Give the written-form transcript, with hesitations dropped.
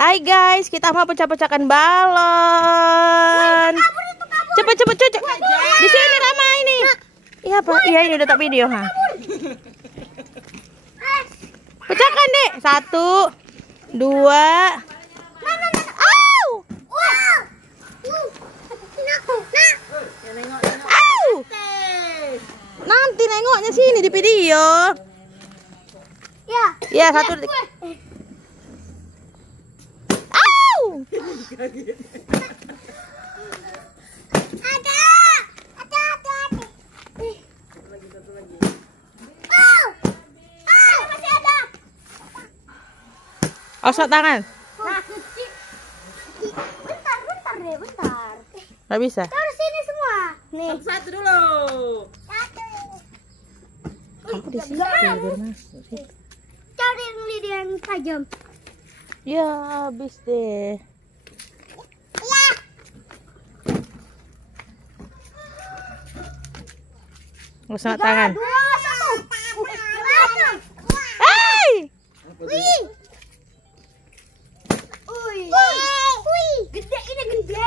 Hai guys, kita mau pecah-pecahkan balon. Cepet. Di sini Rama ini. Iya Pak, iya ini udah tak video ha. Pecahkan dek. 1, 2. Nanti nengoknya sini di video. Ya 1. Osok tangan. Bentar. Gak bisa. Taruh sini semua. Nih. Satu dulu. Aku di sini biar masuk. Cari yang lidi yang tajam. Ya habis deh. Osok tangan. 2, 1. Hai! Wih. Gede ini gede.